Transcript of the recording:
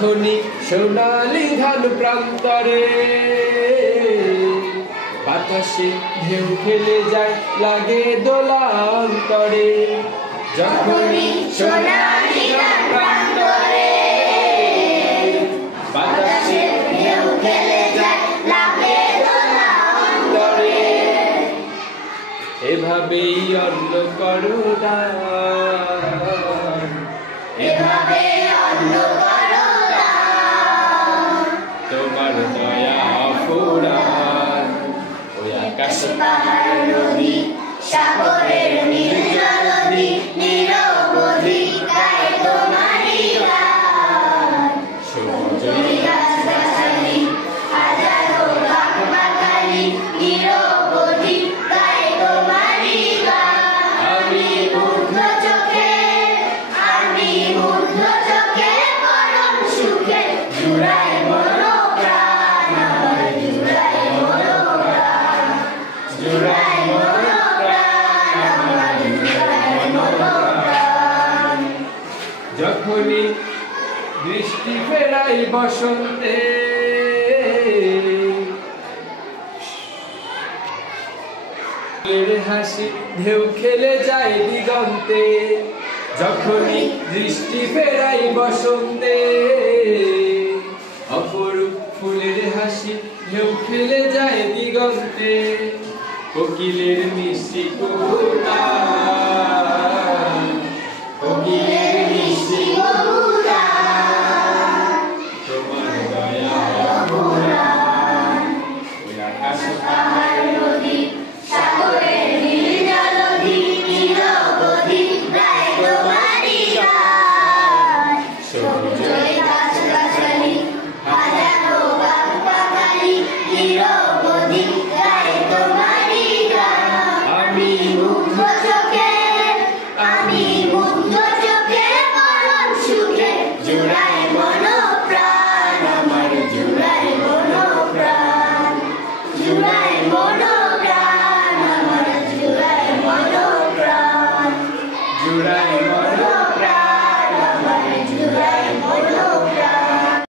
যখনই সোনালি ধান প্রান্তরে বাতাসে ঢেউ খেলে যায় লাগে দোলা অন্তরে যখনই সোনালি ধান প্রান্তরে বাতাসে ঢেউ খেলে যায় লাগে দোলা অন্তরে এভাবেই অন্ন করো দান এভাবে অন্ন করো দান তোমার দয়া ফুরান ওই আকাশ পাহাড় নদী সাগরের নীল জলধি নিরবধি গায় তোমারই গান সবুজই গাছগাছালি হাজারো গাছগাছালি নিরবধি গায় তোমারই গান আমি মুগ্ধ চোখে পরম সুখে জুড়াই মনোপ্রাণ আমার জুড়াই মনোপ্রাণ জুড়াই মনোপ্রাণ আমার জুড়াই মনোপ্রাণ যখনই দৃষ্টি ফেরাই বসন্তে হাসি ঢেউ খেলে যায় দিগন্তে যখনই দৃষ্টি ফেরাই বসন্তে অপরূপ ফুলের হাসি ঢেউ খেলে যায় দিগন্তে কোকিলের মিষ্টি কুহুতান কোকিলের